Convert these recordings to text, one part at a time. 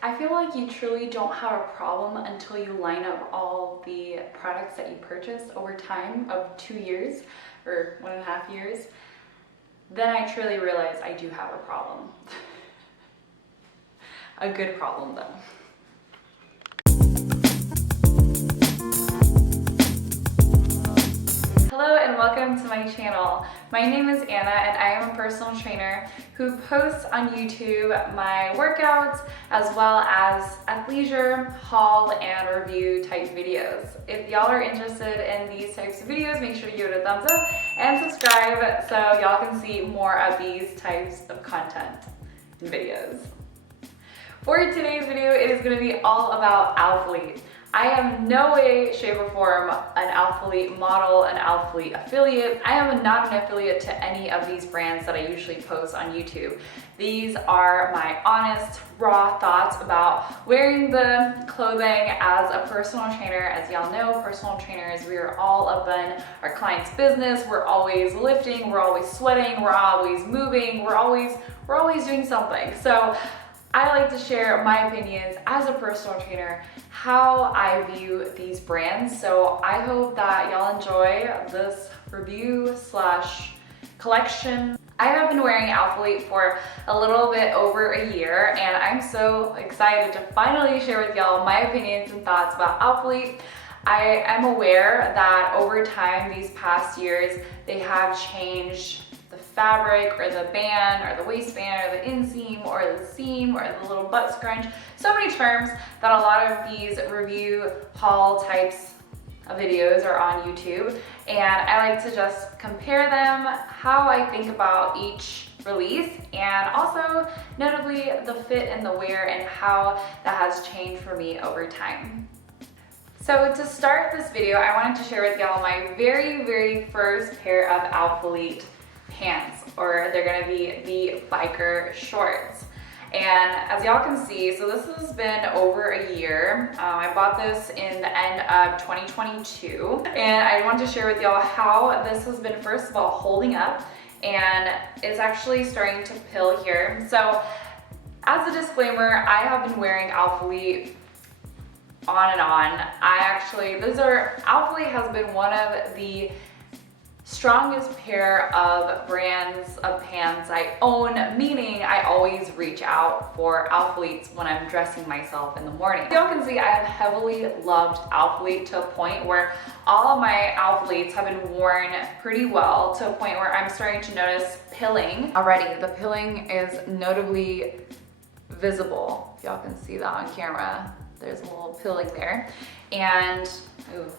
I feel like you truly don't have a problem until you line up all the products that you purchased over time of 2 years or 1.5 years. Then I truly realize I do have a problem. A good problem though. Hello and welcome to my channel. My name is Anna and I am a personal trainer who posts on YouTube my workouts as well as athleisure, haul, and review type videos. If y'all are interested in these types of videos, make sure you give it a thumbs up and subscribe so y'all can see more of these types of content and videos. For today's video, it is going to be all about Alphalete. I am no way, shape, or form an Alphalete model, an Alphalete affiliate. I am not an affiliate to any of these brands that I usually post on YouTube. These are my honest, raw thoughts about wearing the clothing as a personal trainer. As y'all know, personal trainers, we are all up in our client's business. We're always lifting, we're always sweating, we're always moving, we're always doing something. So I like to share my opinions as a personal trainer, how I view these brands. So I hope that y'all enjoy this review slash collection. I have been wearing Alphalete for a little bit over a year and I'm so excited to finally share with y'all my opinions and thoughts about Alphalete. I am aware that over time, these past years, they have changed the fabric or the band or the waistband or the inseam or the seam or the little butt scrunch. So many terms that a lot of these review haul types of videos are on YouTube. And I like to just compare them, how I think about each release, and also notably the fit and the wear and how that has changed for me over time. So to start this video, I wanted to share with y'all my very first pair of Alphalete pants, or they're gonna be the biker shorts. And as y'all can see, so this has been over a year. I bought this in the end of 2022. And I want to share with y'all how this has been, first of all, holding up. And it's actually starting to pill here. So as a disclaimer, I have been wearing Alphalete on and on. Alphalete has been one of the strongest pair of brands of pants I own, meaning I always reach out for Alphaletes when I'm dressing myself in the morning. As y'all can see, I have heavily loved Alphalete to a point where all of my Alphaletes have been worn pretty well, to a point where I'm starting to notice pilling already. The pilling is notably visible. If y'all can see that on camera, there's a little pilling there. And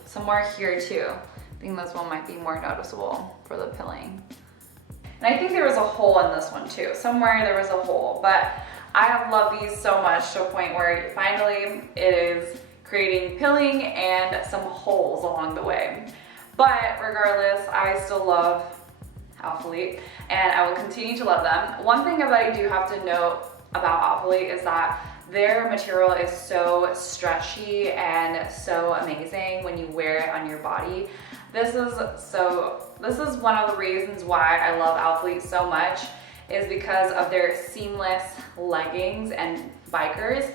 some more here too. I think this one might be more noticeable for the pilling. And I think there was a hole in this one too. Somewhere there was a hole, but I have loved these so much to a point where finally it is creating pilling and some holes along the way. But regardless, I still love Alphalete and I will continue to love them. One thing that I do have to note about Alphalete is that their material is so stretchy and so amazing when you wear it on your body. This is one of the reasons why I love Alphalete so much, is because of their seamless leggings and bikers.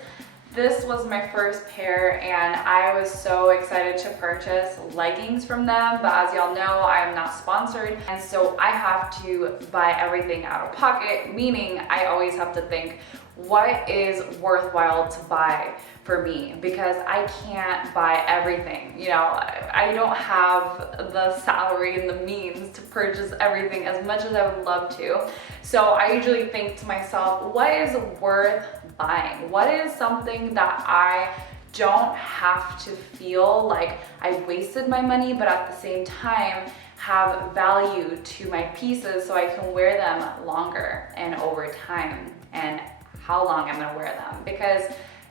This was my first pair and I was so excited to purchase leggings from them, but as y'all know, I am not sponsored, and so I have to buy everything out of pocket, meaning I always have to think, what is worthwhile to buy for me? Because I can't buy everything. You know, I don't have the salary and the means to purchase everything as much as I would love to. So I usually think to myself, what is worth buying? What is something that I don't have to feel like I wasted my money, but at the same time have value to my pieces so I can wear them longer and over time, and how long I'm gonna wear them. Because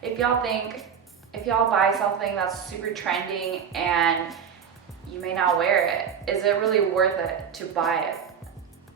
if y'all buy something that's super trending and you may not wear it, is it really worth it to buy it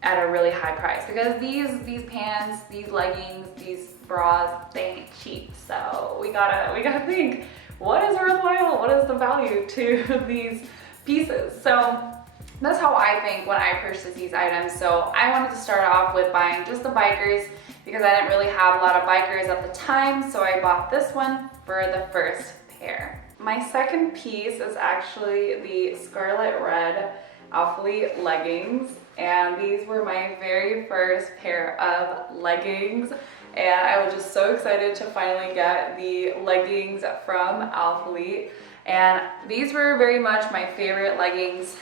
at a really high price? Because these pants, these leggings, these bras, they ain't cheap. So we gotta think, what is worthwhile? What is the value to these pieces? So That's how I think when I purchase these items. So I wanted to start off with buying just the bikers because I didn't really have a lot of bikers at the time, so I bought this one for the first pair. My second piece is actually the Scarlet Red Alphalete leggings, and these were my very first pair of leggings, and I was just so excited to finally get the leggings from Alphalete. And these were very much my favorite leggings.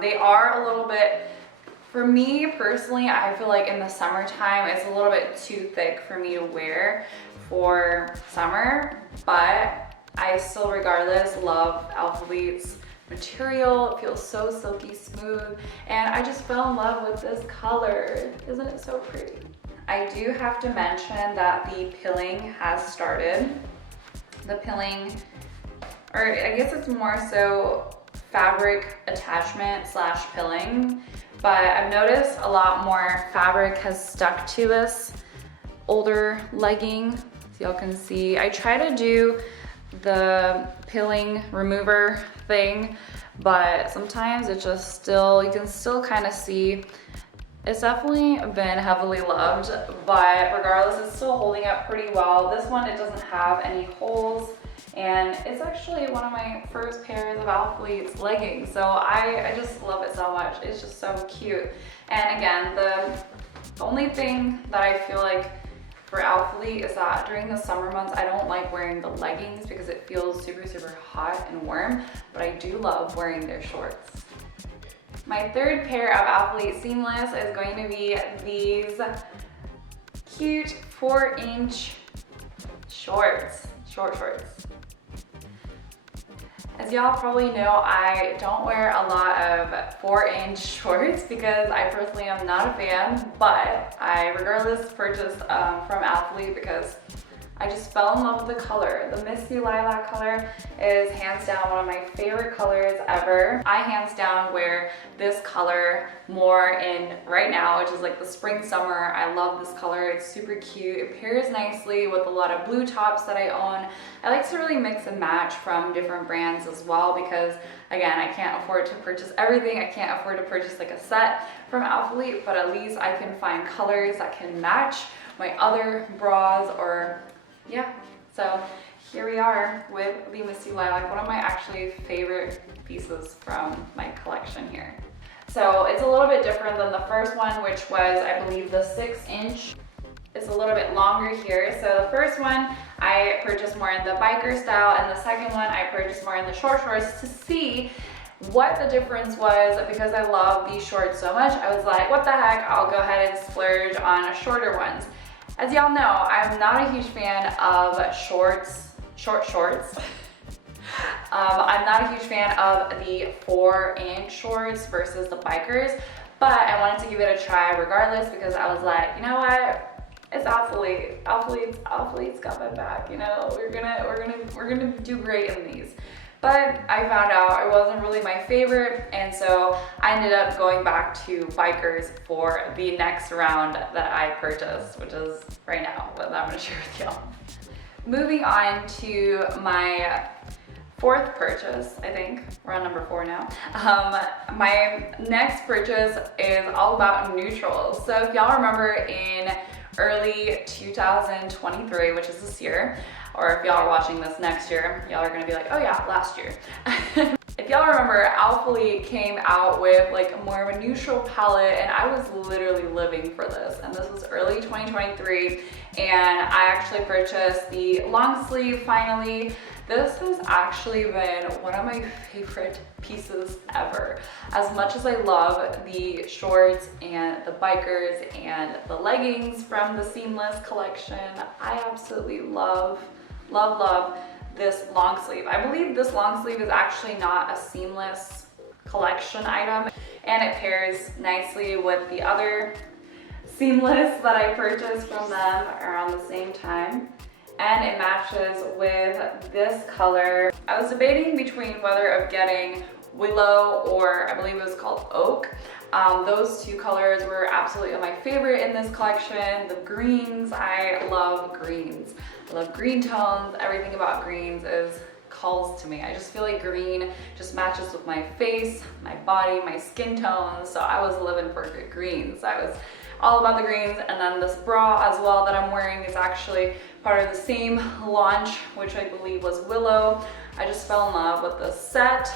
They are a little bit, for me personally, I feel like in the summertime it's a little bit too thick for me to wear for summer, but I still regardless love Alphalete's material. It feels so silky smooth, and I just fell in love with this color. Isn't it so pretty? I do have to mention that the pilling has started. The pilling, or I guess it's more so fabric attachment slash pilling, but I've noticed a lot more fabric has stuck to this older legging. So y'all can see, I try to do the pilling remover thing, but sometimes it just still, you can still kind of see it's definitely been heavily loved, but regardless, it's still holding up pretty well. This one, it doesn't have any holes, and it's actually one of my first pairs of Alphalete's leggings, so I just love it so much. It's just so cute. And again, the only thing that I feel like for Alphalete is that during the summer months, I don't like wearing the leggings because it feels super, super hot and warm, but I do love wearing their shorts. My third pair of Alphalete seamless is going to be these cute 4-inch shorts, short shorts. As y'all probably know, I don't wear a lot of 4-inch shorts because I personally am not a fan, but I regardless purchased from Alphalete because I just fell in love with the color. The Misty Lilac color is hands down one of my favorite colors ever. I hands down wear this color more in right now, which is like the spring, summer. I love this color. It's super cute. It pairs nicely with a lot of blue tops that I own. I like to really mix and match from different brands as well because, again, I can't afford to purchase everything. I can't afford to purchase like a set from Alphalete, but at least I can find colors that can match my other bras or yeah, so here we are with the Misty Lilac, one of my actually favorite pieces from my collection here. So it's a little bit different than the first one, which was, I believe, the 6-inch. It's a little bit longer here. So the first one I purchased more in the biker style, and the second one I purchased more in the short shorts to see what the difference was because I love these shorts so much. I was like, what the heck, I'll go ahead and splurge on shorter ones. As y'all know, I'm not a huge fan of short shorts. I'm not a huge fan of the 4-inch shorts versus the bikers, but I wanted to give it a try regardless because I was like, you know what? It's Alphalete. Alphalete's got my back. You know, we're gonna do great in these. But I found out it wasn't really my favorite, and so I ended up going back to bikers for the next round that I purchased, which is right now, what I'm gonna share with y'all. Moving on to my fourth purchase, I think. We're on number 4 now. My next purchase is all about neutrals. So if y'all remember in early 2023, which is this year, or if y'all are watching this next year, y'all are gonna be like, oh yeah, last year. If y'all remember, Alphalete came out with like more of a neutral palette, and I was literally living for this. And this was early 2023, and I actually purchased the long sleeve finally. This has actually been one of my favorite pieces ever. As much as I love the shorts and the bikers and the leggings from the Seamless collection, I absolutely love this long sleeve. I believe this long sleeve is actually not a Seamless collection item, and it pairs nicely with the other Seamless that I purchased from them around the same time. And it matches with this color. I was debating between whether of getting Willow or I believe it was called Oak. Those two colors were absolutely my favorite in this collection. The greens, I love greens. I love green tones. Everything about greens is calls to me. I just feel like green just matches with my face, my body, my skin tone. So I was living for good greens. I was all about the greens. And then this bra as well that I'm wearing is actually part of the same launch, which I believe was Willow. I just fell in love with the set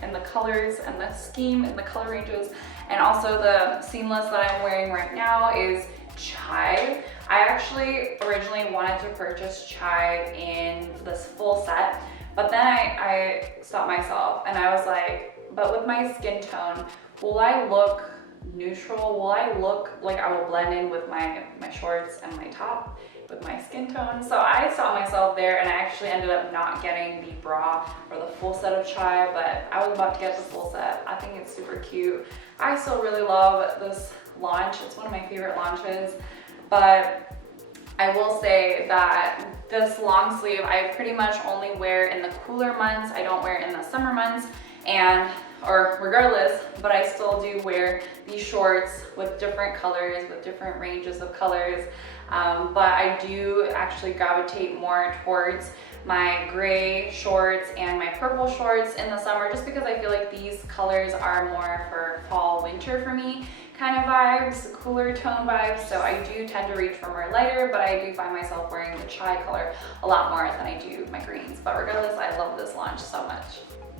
and the colors and the scheme and the color ranges. And also the seamless that I'm wearing right now is Chai. I actually originally wanted to purchase Chai in this full set, but then I stopped myself and I was like, but with my skin tone, will I look neutral? Will I look like I will blend in with my shorts and my top with my skin tone? So I stopped myself there and I actually ended up not getting the bra or the full set of Chai, but I was about to get the full set. I think it's super cute. I still really love this launch. It's one of my favorite launches, but I will say that this long sleeve I pretty much only wear in the cooler months. I don't wear it in the summer months, or regardless, but I still do wear these shorts with different colors, with different ranges of colors. But I do actually gravitate more towards my gray shorts and my purple shorts in the summer, just because I feel like these colors are more for fall, winter for me kind of vibes, cooler tone vibes. So I do tend to reach for more lighter, but I do find myself wearing the Chai color a lot more than I do my greens. But regardless, I love this launch so much.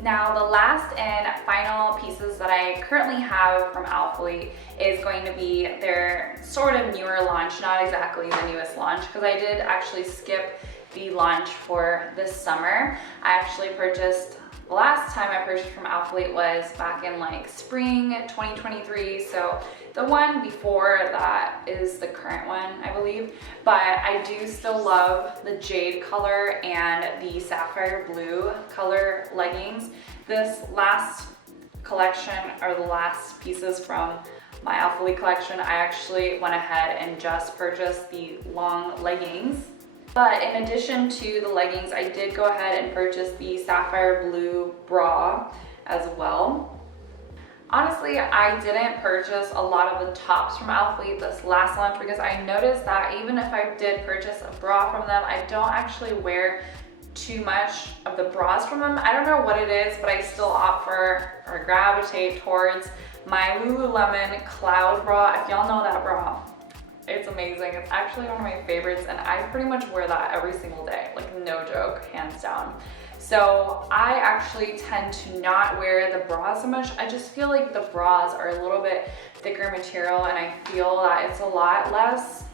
Now the last and final pieces that I currently have from Alphalete is going to be their sort of newer launch, not exactly the newest launch, because I did actually skip the launch for this summer. I actually purchased, the last time I purchased from Alphalete was back in like spring 2023. So the one before that is the current one, I believe. But I do still love the jade color and the sapphire blue color leggings. This last collection, or the last pieces from my Alphalete collection, I actually went ahead and just purchased the long leggings. But in addition to the leggings, I did go ahead and purchase the sapphire blue bra as well. Honestly, I didn't purchase a lot of the tops from Alphalete this last launch because I noticed that even if I did purchase a bra from them, I don't actually wear too much of the bras from them. I don't know what it is, but I still opt for or gravitate towards my Lululemon Cloud bra. If y'all know that bra, it's amazing. It's actually one of my favorites and I pretty much wear that every single day, like no joke, hands down. So I actually tend to not wear the bras so much. I just feel like the bras are a little bit thicker material and I feel that it's a lot less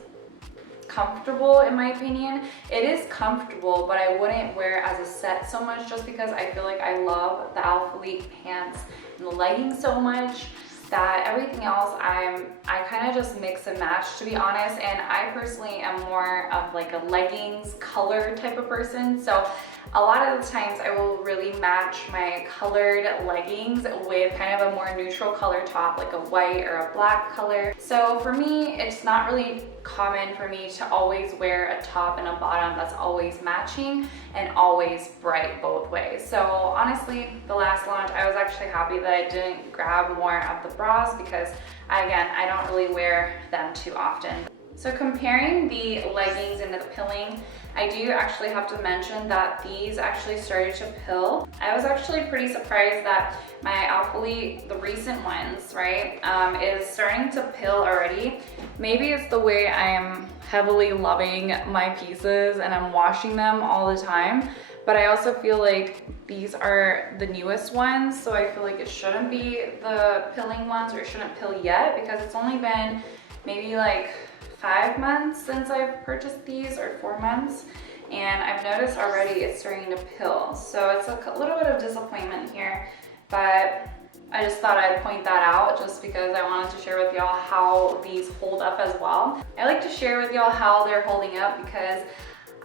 comfortable in my opinion. It is comfortable, but I wouldn't wear it as a set so much just because I feel like I love the Alphalete pants and the leggings so much that everything else I kind of just mix and match, to be honest. And I personally am more of like a leggings color type of person. So a lot of the times I will really match my colored leggings with kind of a more neutral color top, like a white or a black color. So for me, it's not really common for me to always wear a top and a bottom that's always matching and always bright both ways. So honestly, the last launch, I was actually happy that I didn't grab more of the bras because again, I don't really wear them too often. So comparing the leggings and the pilling, I do actually have to mention that these actually started to pill. I was actually pretty surprised that my Alphalete, the recent ones, right, is starting to pill already. Maybe it's the way I am heavily loving my pieces and I'm washing them all the time, but I also feel like these are the newest ones, so I feel like it shouldn't be the pilling ones, or it shouldn't pill yet because it's only been maybe like 5 months since I've purchased these, or 4 months, and I've noticed already it's starting to pill. So it's a little bit of disappointment here, but I just thought I'd point that out just because I wanted to share with y'all how these hold up as well. I like to share with y'all how they're holding up because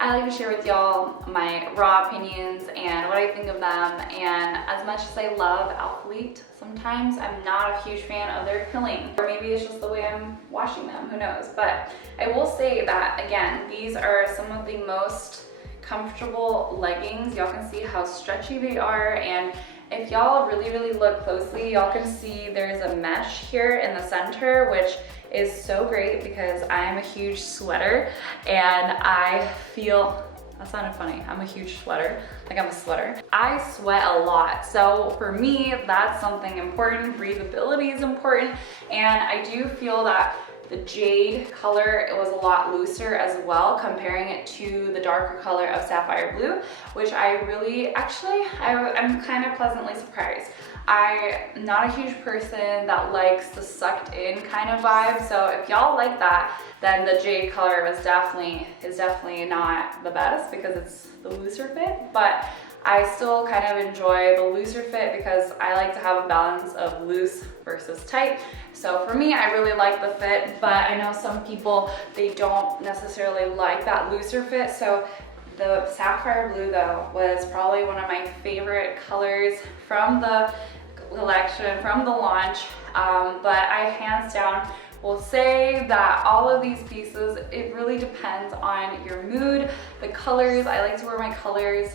I like to share with y'all my raw opinions and what I think of them. And as much as I love Alphalete, sometimes I'm not a huge fan of their pilling. Or maybe it's just the way I'm washing them, who knows. But I will say that, again, these are some of the most comfortable leggings. Y'all can see how stretchy they are. And if y'all really look closely, y'all can see there's a mesh here in the center, which is so great because I'm a huge sweater and I feel That sounded funny. I'm a huge sweater, like I'm a sweater. I sweat a lot, so for me, that's something important. Breathability is important, and I do feel that the jade color, it was a lot looser as well, comparing it to the darker color of sapphire blue, which I really, actually, I'm kind of pleasantly surprised. I'm not a huge person that likes the sucked in kind of vibe, so if y'all like that, then the jade color is definitely not the best because it's the looser fit, but I still kind of enjoy the looser fit because I like to have a balance of loose versus tight. So for me, I really like the fit, but I know some people, they don't necessarily like that looser fit. So the sapphire blue though was probably one of my favorite colors from the collection, from the launch, but I hands down will say that all of these pieces, it really depends on your mood, the colors. I like to wear my colors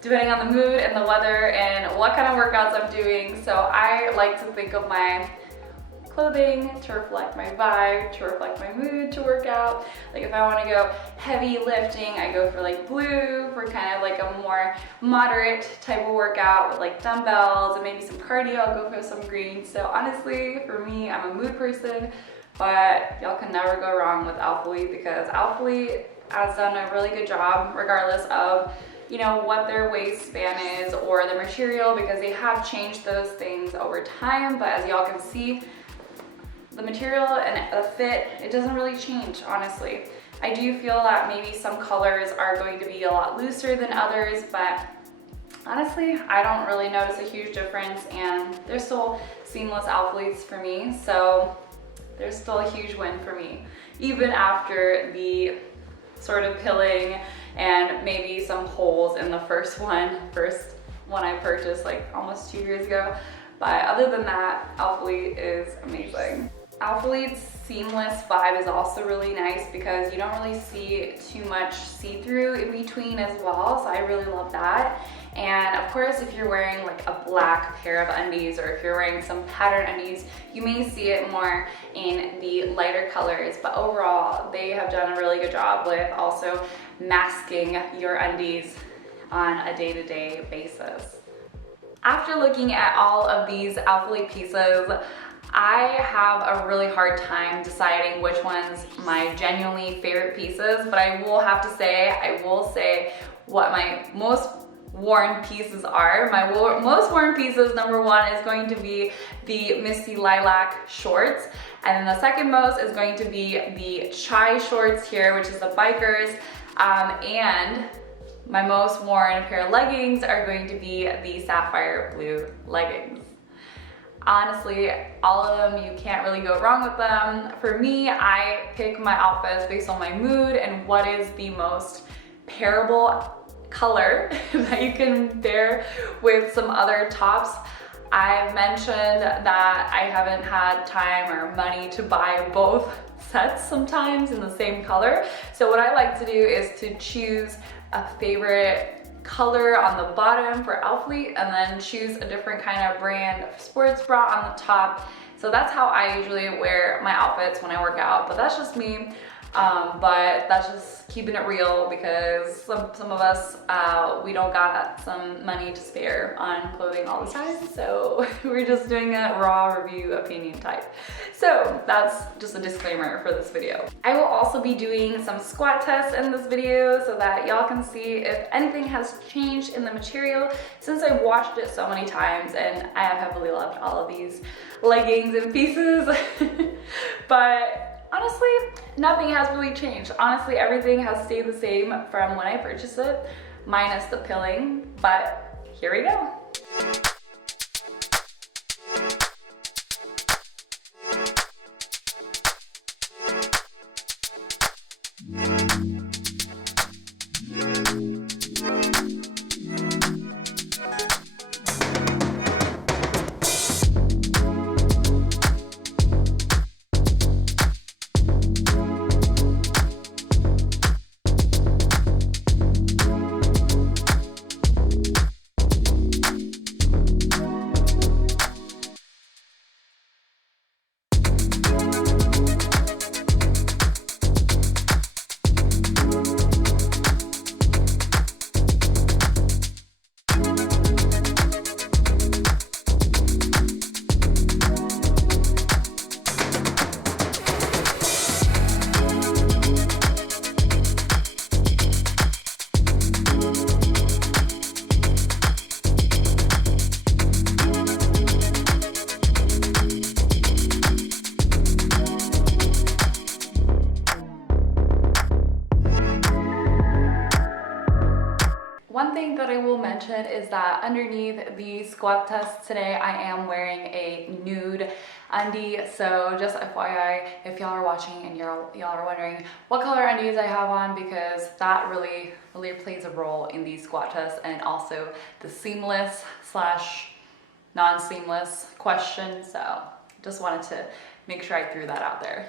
depending on the mood and the weather and what kind of workouts I'm doing. So I like to think of my clothing to reflect my vibe, to reflect my mood to work out. Like if I want to go heavy lifting, I go for like blue for kind of like a more moderate type of workout with like dumbbells and maybe some cardio, I'll go for some green. So honestly, for me, I'm a mood person, but y'all can never go wrong with Alphalete because Alphalete has done a really good job regardless of, you know, what their waistband is or the material, because they have changed those things over time. But as y'all can see, the material and the fit, it doesn't really change, honestly. I do feel that maybe some colors are going to be a lot looser than others, but honestly, I don't really notice a huge difference, and they're still seamless Alphaletes for me, so there's still a huge win for me, even after the sort of pilling and maybe some holes in the first one I purchased like almost 2 years ago. But other than that, Alphalete is amazing. Alphalete's seamless vibe is also really nice because you don't really see too much see-through in between as well, so I really love that. And of course, if you're wearing like a black pair of undies or if you're wearing some pattern undies, you may see it more in the lighter colors, but overall, they have done a really good job with also masking your undies on a day-to-day basis. After looking at all of these Alphalete pieces, I have a really hard time deciding which one's my genuinely favorite pieces, but I will say what my most worn pieces are. My most worn pieces, number one, is going to be the Misty Lilac shorts, and then the second most is going to be the chai shorts here, which is the bikers, and my most worn pair of leggings are going to be the sapphire blue leggings. Honestly, all of them, you can't really go wrong with them. For me, I pick my outfits based on my mood and what is the most pairable color that you can pair with some other tops. I've mentioned that I haven't had time or money to buy both sets sometimes in the same color. So what I like to do is to choose a favorite color on the bottom for Alphalete and then choose a different kind of brand sports bra on the top. So that's how I usually wear my outfits when I work out, but that's just me. But that's just keeping it real because some of us, we don't got some money to spare on clothing all the time. So we're just doing a raw review opinion type. So that's just a disclaimer for this video. I will also be doing some squat tests in this video so that y'all can see if anything has changed in the material since I washed it so many times, and I have heavily loved all of these leggings and pieces. But honestly, nothing has really changed. Honestly, everything has stayed the same from when I purchased it, minus the pilling, but here we go. mention is that underneath the squat test today, I am wearing a nude undie. So just FYI, if y'all are watching and y'all are wondering what color undies I have on, because that really plays a role in the squat test, and also the seamless slash non-seamless question. So just wanted to make sure I threw that out there.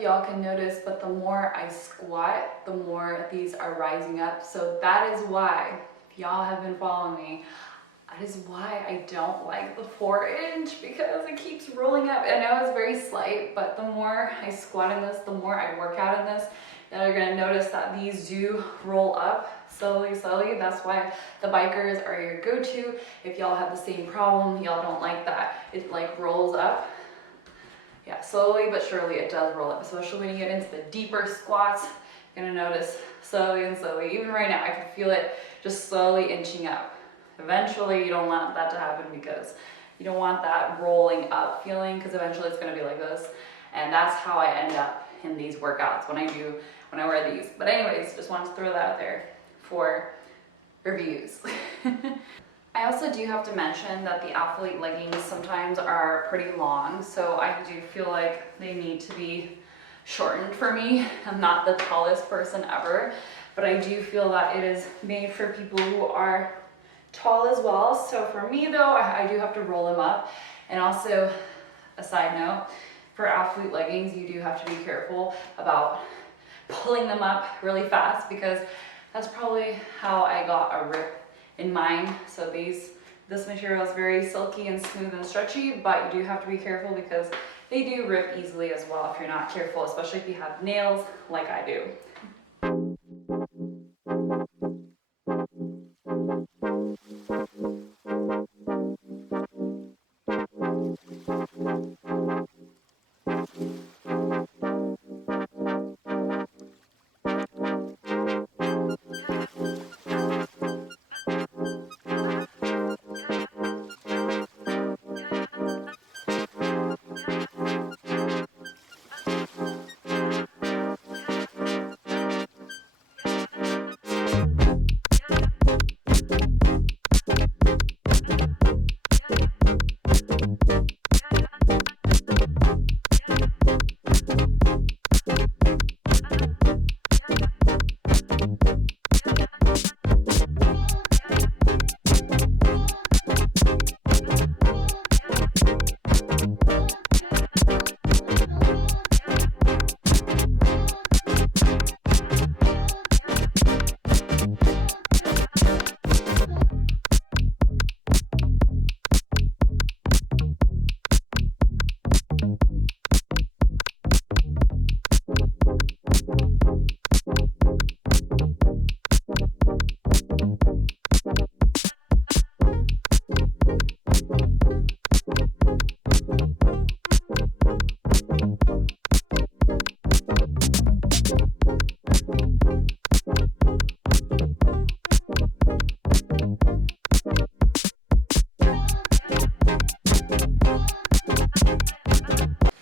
Y'all can notice, but the more I squat, the more these are rising up. So that is why, if y'all have been following me, that is why I don't like the 4-inch, because it keeps rolling up. I know it's very slight, but the more I squat in this, the more I work out in this, and you're gonna notice that these do roll up slowly. That's why the bikers are your go-to. If y'all have the same problem, y'all don't like that it like rolls up. Yeah, slowly but surely it does roll up, especially when you get into the deeper squats. You're gonna notice slowly and slowly. Even right now, I can feel it just slowly inching up. Eventually, you don't want that to happen, because you don't want that rolling up feeling, because eventually it's gonna be like this. And that's how I end up in these workouts when I wear these. But anyways, just wanted to throw that out there for reviews. I also do have to mention that the Alphalete leggings sometimes are pretty long, so I do feel like they need to be shortened for me. I'm not the tallest person ever, but I do feel that it is made for people who are tall as well. So for me though, I do have to roll them up. And also, a side note, for Alphalete leggings, you do have to be careful about pulling them up really fast, because that's probably how I got a rip in mine. So this material is very silky and smooth and stretchy, but you do have to be careful, because they do rip easily as well if you're not careful, especially if you have nails like I do.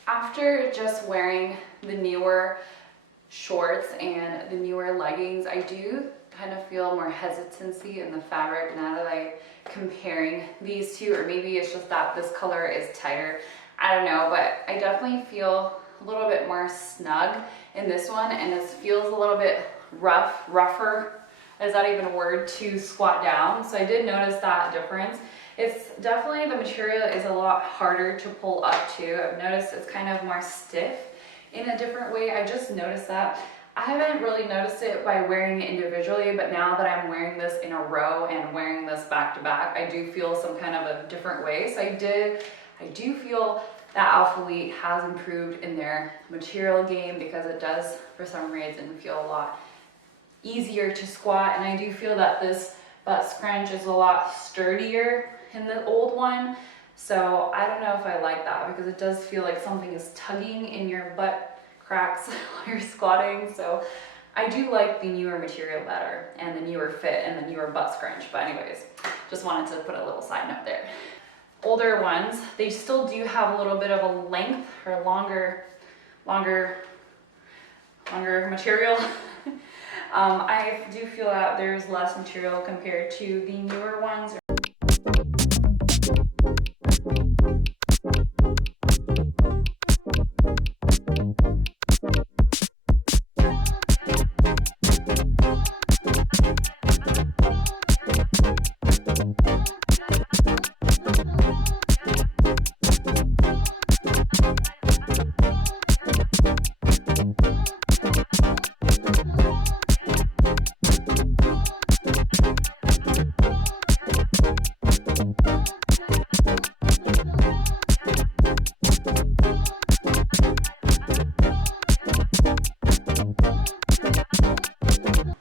After just wearing the newer shorts and the newer leggings, I do kind of feel more hesitancy in the fabric now that I'm comparing these two, or maybe it's just that this color is tighter. I don't know, but I definitely feel a little bit more snug in this one, and this feels a little bit rougher. Is that even a word? To squat down. So I did notice that difference. It's definitely, the material is a lot harder to pull up too. I've noticed it's kind of more stiff in a different way. I just noticed that. I haven't really noticed it by wearing it individually, but now that I'm wearing this in a row and wearing this back to back, I do feel some kind of a different way. So I do feel that Alphalete has improved in their material game, because it does for some reason feel a lot easier to squat, and I do feel that this butt scrunch is a lot sturdier in the old one. So I don't know if I like that, because it does feel like something is tugging in your butt cracks while you're squatting. So I do like the newer material better, and the newer fit, and the newer butt scrunch. But anyways, just wanted to put a little side note there. Older ones, they still do have a little bit of a length, or longer material. I do feel that there's less material compared to the newer ones.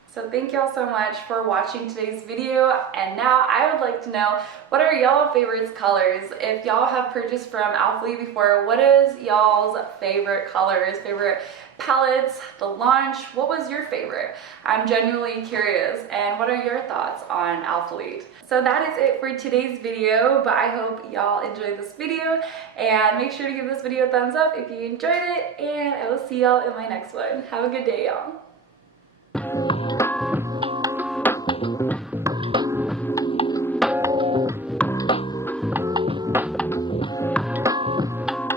So thank y'all so much for watching today's video, and now I would like to know, what are y'all favorites colors? If y'all have purchased from Alphalete before, what is y'all's favorite colors, favorite palettes, the launch? What was your favorite? I'm genuinely curious, and what are your thoughts on Alphalete? So that is it for today's video, but I hope y'all enjoyed this video, and make sure to give this video a thumbs up if you enjoyed it, and I will see y'all in my next one. Have a good day, y'all.